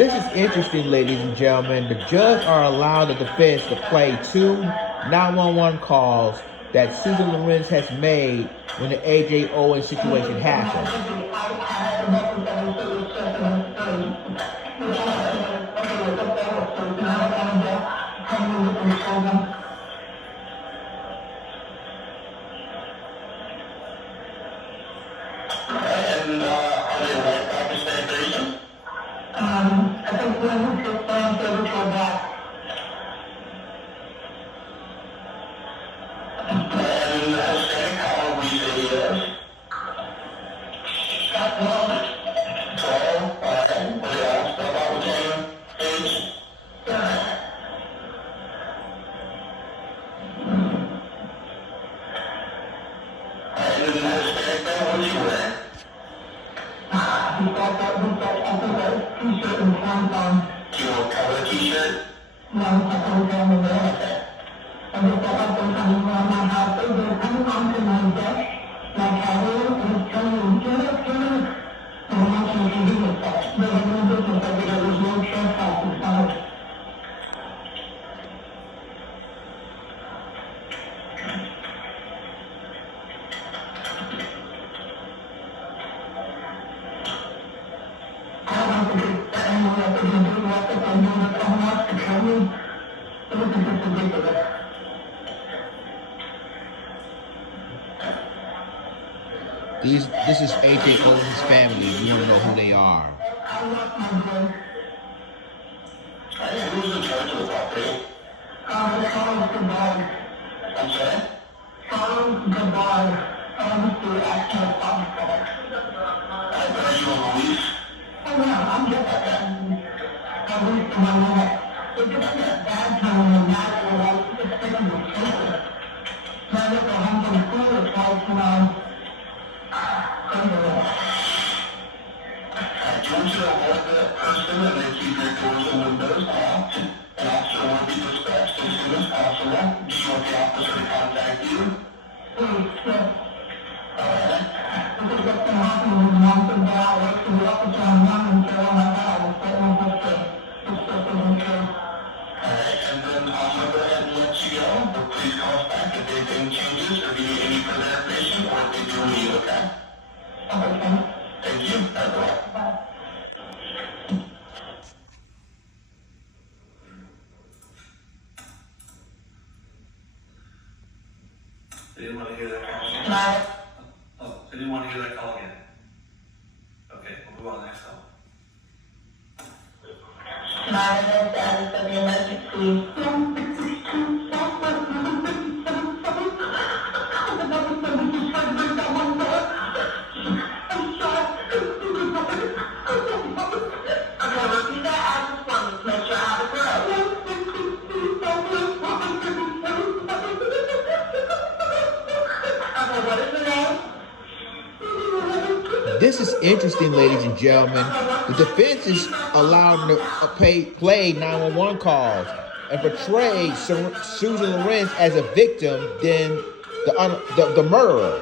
This is interesting, ladies and gentlemen. The judge are allowed the defense to play two 911 calls that Susan Lorincz has made when the A.J. Owens situation happened. I think we're just going to look at that. And how we say yes. What else? About age? I didn't understand that. What do you wear? T-shirt and pants on. Do you want a color t-shirt? No, it's a color on the bed. I just got up and coming around my house. It was coming onto my desk. My cabinet was telling me, get up. And I'm not sure if you do with that. But I know business over there was no trespassing on it. This is A.J. Owens' family. You want to know who they are. Who's in charge of the property? Charles Gabbard. I'm sorry? Charles Gabbard owns the actual property. Are you on the lease? Oh, no, I'm just a lease to my limit. It's just a bad time in the night where I was just sitting in the kitchen. Now I look at home from school, it's like, don't you avoid that person and they keep your doors and windows locked? An officer will be dispatched as soon as possible. Do you want the officer to contact you? Please, yes. Alright. This is what's been happening with the month and I work for the officer on one until when I got I was getting this stuff isn't true. Alright, and then I'm going to go ahead and let you go, but please call us back if anything changes or if you need any further information or if they do need, okay? Okay. Thank you. Bye-bye. Bye. They didn't want to hear that call again? No. Oh, they didn't want to hear that call again? Okay, we'll move on to the next call. Tonight, that is for the emergency. This is interesting, ladies and gentlemen. The defense is allowed to play 911 calls and portray Susan Lorincz as a victim than the murderer.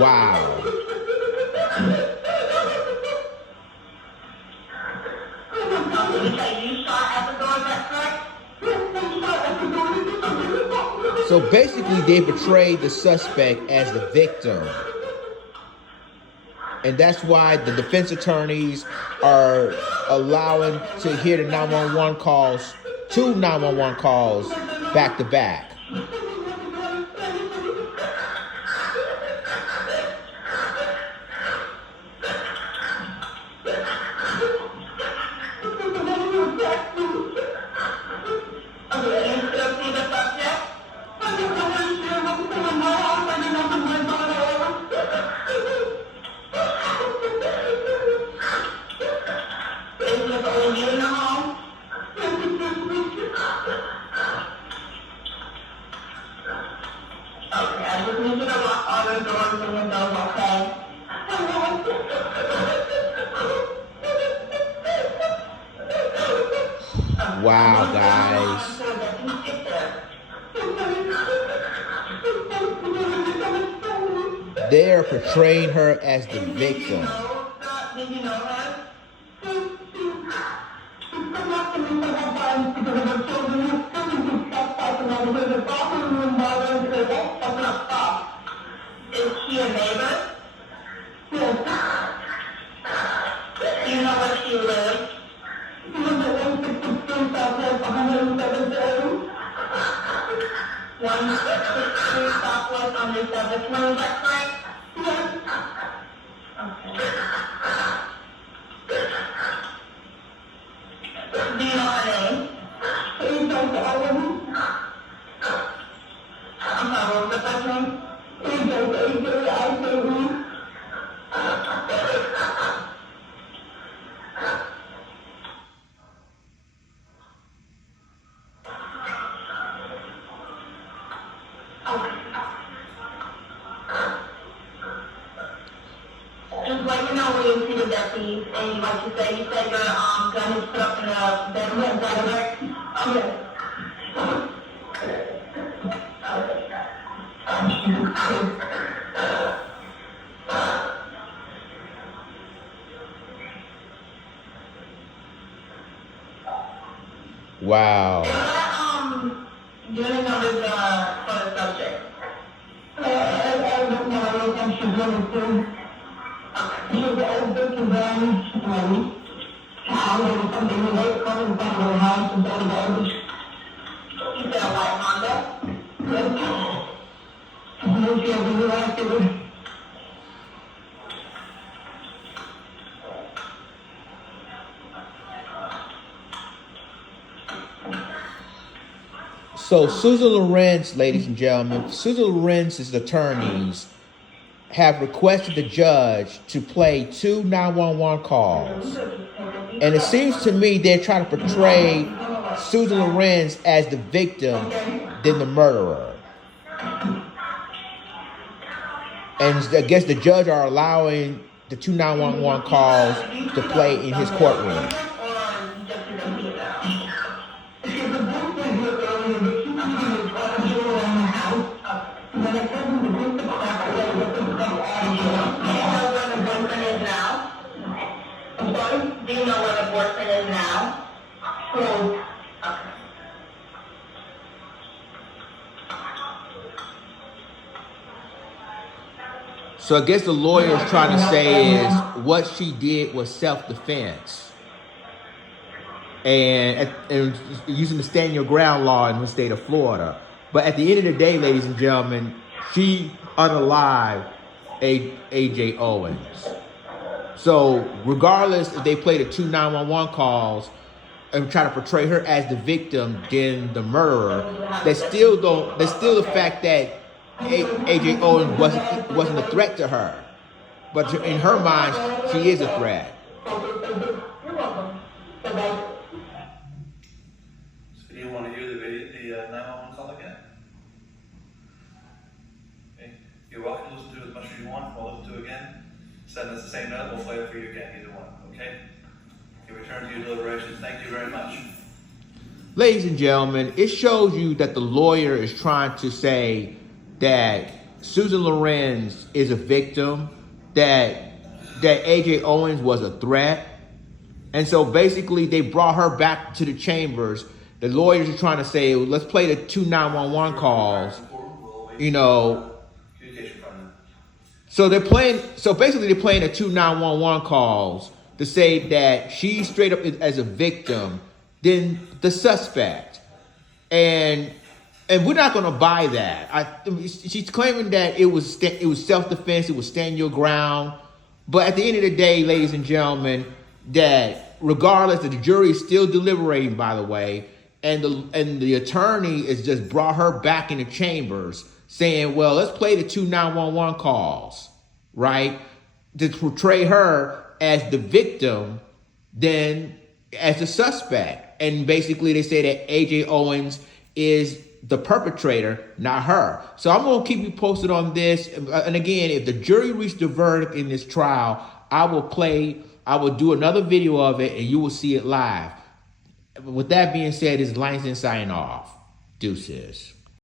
Wow. So basically, they portrayed the suspect as the victim. And that's why the defense attorneys are allowing to hear the 911 calls, two 911 calls back to back. Wow, guys. they're portraying her as the victim. Did you know her? Is she a neighbor? Yes. Do you know where she lives? She lives at 163 Southwest 107th. 163 Southwest 107th. Is that correct? Yes. Okay. Do you know her name? I'm sorry, what was the first name? Just let me know when you see the deputies, and like you said your gun is put up in a bedroom, is that correct? Okay. Wow. Unit numbers for the subject. I don't know if she's going to. She's a victim then, how there was something related coming back to her house and done damage. You said a white Honda? Yes. And then she had to go after. So Susan Lorincz, ladies and gentlemen, Susan Lorintz's attorneys have requested the judge to play 2 911 calls. And it seems to me they're trying to portray Susan Lorincz as the victim than the murderer. And I guess the judge are allowing the 2 911 calls to play in his courtroom. Do you know where the boyfriend is now? No. Okay. So I guess the lawyer is trying to say is what she did was self-defense. And using the stand your ground law in the state of Florida. But at the end of the day, ladies and gentlemen, she unalived A.J. Owens. So regardless if they play the 2 911 calls and try to portray her as the victim than the murderer, that's still the fact that A.J. Owens wasn't a threat to her. But in her mind, she is a threat. You're welcome. Bye-bye. So do you want to hear the 911 call again? Okay. You're welcome to listen to it as much as you want. We'll listen to it again. Send us the same note. We'll play it for you again, either one. Okay? You return to your deliberations. Thank you very much. Ladies and gentlemen, it shows you that the lawyer is trying to say that Susan Lorincz is a victim, that A.J. Owens was a threat. And so basically they brought her back to the chambers. The lawyers are trying to say, let's play the 2 911 calls, you know. So basically they're playing the 2 911 calls to say that she's straight up as a victim, then the suspect. And we're not going to buy that. She's claiming that it was self-defense, it was stand your ground. But at the end of the day, ladies and gentlemen, that regardless, the jury is still deliberating, by the way, and the attorney has just brought her back in the chambers saying, well, let's play the 2 911 calls, right? To portray her as the victim than as the suspect. And basically they say that A.J. Owens is the perpetrator, not her. So I'm going to keep you posted on this. And again, if the jury reached a verdict in this trial, I will do another video of it and you will see it live. With that being said, it's Langston signing off. Deuces.